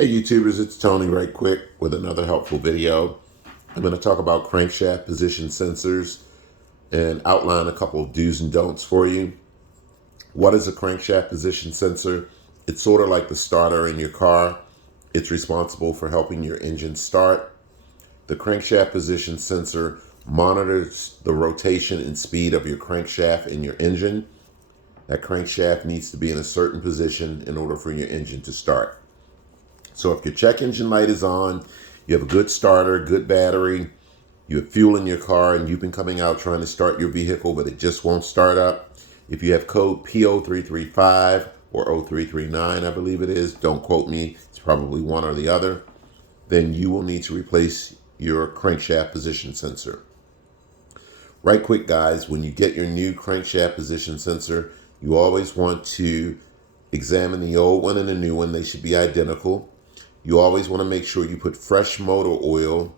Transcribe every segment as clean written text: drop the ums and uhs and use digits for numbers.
Hey YouTubers, it's Tony right quick with another helpful video. I'm going to talk about crankshaft position sensors and outline a couple of do's and don'ts for you. What is a crankshaft position sensor? It's sort of like the starter in your car. It's responsible for helping your engine start. The crankshaft position sensor monitors the rotation and speed of your crankshaft in your engine. That crankshaft needs to be in a certain position in order for your engine to start. So if your check engine light is on, you have a good starter, good battery, you have fuel in your car, and you've been coming out trying to start your vehicle, but it just won't start up. If you have code P0335 or 0339, I believe it is, don't quote me, it's probably one or the other, then you will need to replace your crankshaft position sensor. Right quick, guys, when you get your new crankshaft position sensor, you always want to examine the old one and the new one. They should be identical. You always want to make sure you put fresh motor oil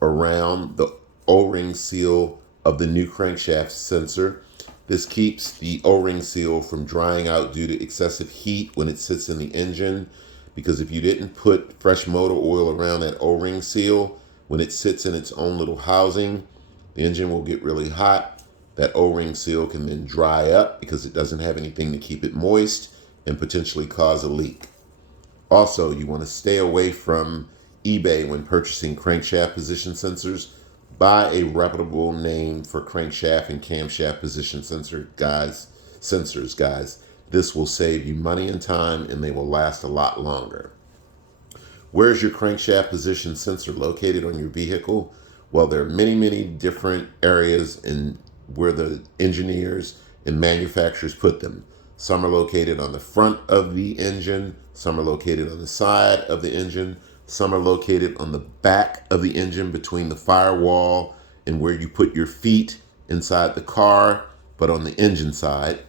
around the O-ring seal of the new crankshaft sensor. This keeps the O-ring seal from drying out due to excessive heat when it sits in the engine. Because if you didn't put fresh motor oil around that O-ring seal, when it sits in its own little housing, the engine will get really hot. That O-ring seal can then dry up because it doesn't have anything to keep it moist and potentially cause a leak. Also, you want to stay away from eBay when purchasing crankshaft position sensors. Buy a reputable name for crankshaft and camshaft position sensors, guys. This will save you money and time, and they will last a lot longer. Where's your crankshaft position sensor located on your vehicle? Well, there are many different areas in where the engineers and manufacturers put them. Some are located on the front of the engine. Some are located on the side of the engine. Some are located on the back of the engine between the firewall and where you put your feet inside the car, but on the engine side.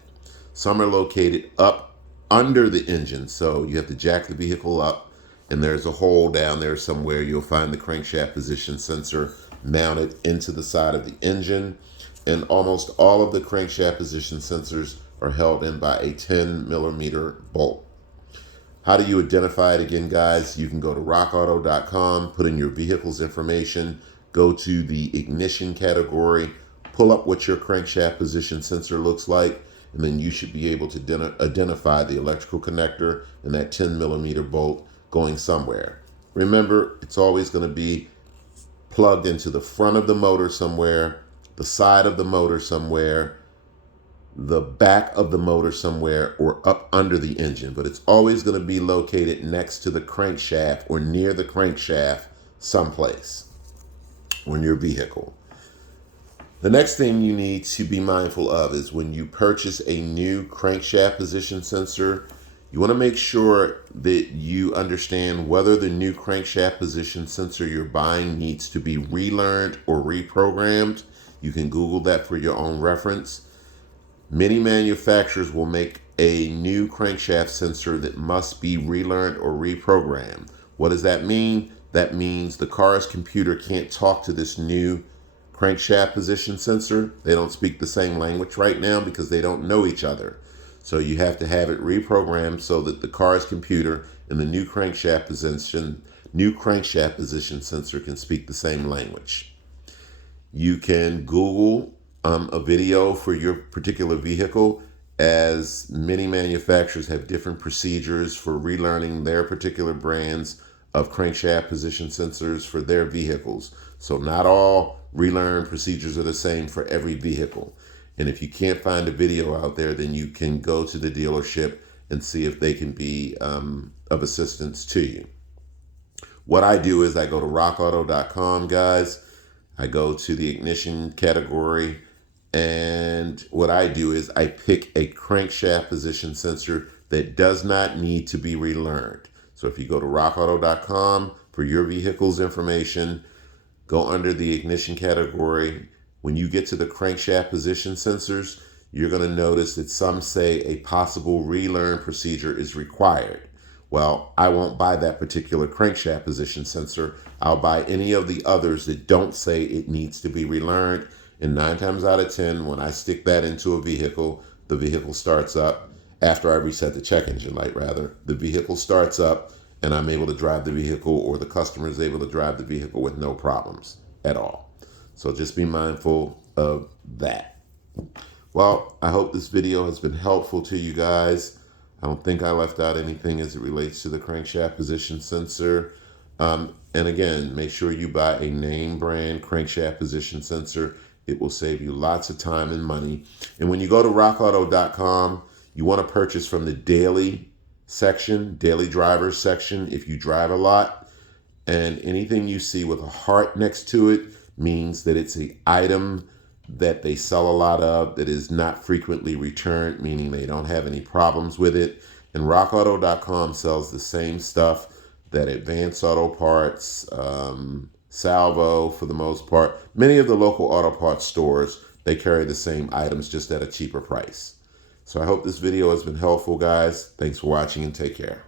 Some are located up under the engine. So you have to jack the vehicle up and there's a hole down there somewhere. You'll find the crankshaft position sensor mounted into the side of the engine. And almost all of the crankshaft position sensors are held in by a 10mm bolt. How do you identify it again, guys? You can go to rockauto.com, put in your vehicle's information, go to the ignition category, pull up what your crankshaft position sensor looks like, and then you should be able to identify the electrical connector and that 10mm bolt going somewhere. Remember, it's always going to be plugged into the front of the motor somewhere, the side of the motor somewhere, the back of the motor somewhere, or up under the engine, but it's always going to be located next to the crankshaft or near the crankshaft someplace on your vehicle. The next thing you need to be mindful of is when you purchase a new crankshaft position sensor, you want to make sure that you understand whether the new crankshaft position sensor you're buying needs to be relearned or reprogrammed. You can Google that for your own reference. Many manufacturers will make a new crankshaft sensor that must be relearned or reprogrammed. What does that mean? That means the car's computer can't talk to this new crankshaft position sensor. They don't speak the same language right now because they don't know each other. So you have to have it reprogrammed so that the car's computer and the new crankshaft position sensor can speak the same language. You can Google a video for your particular vehicle, as many manufacturers have different procedures for relearning their particular brands of crankshaft position sensors for their vehicles. So not all relearn procedures are the same for every vehicle. And if you can't find a video out there, then you can go to the dealership and see if they can be of assistance to you. What I do is I go to rockauto.com, guys. I go to the ignition category, and what I do is I pick a crankshaft position sensor that does not need to be relearned. So if you go to rockauto.com for your vehicle's information, go under the ignition category. When you get to the crankshaft position sensors, you're going to notice that some say a possible relearn procedure is required. Well, I won't buy that particular crankshaft position sensor. I'll buy any of the others that don't say it needs to be relearned. And 9 times out of 10, when I stick that into a vehicle, the vehicle starts up. After I reset the check engine light, rather, the vehicle starts up and I'm able to drive the vehicle, or the customer is able to drive the vehicle with no problems at all. So just be mindful of that. Well, I hope this video has been helpful to you guys. I don't think I left out anything as it relates to the crankshaft position sensor. And again, make sure you buy a name brand crankshaft position sensor. It will save you lots of time and money. And when you go to rockauto.com, you want to purchase from the daily section, daily drivers section, if you drive a lot. And anything you see with a heart next to it means that it's an item that they sell a lot of, that is not frequently returned, meaning they don't have any problems with it. And rockauto.com sells the same stuff that Advanced Auto Parts, Salvo, for the most part, many of the local auto parts stores, they carry the same items just at a cheaper price. So I hope this video has been helpful, guys. Thanks for watching and take care.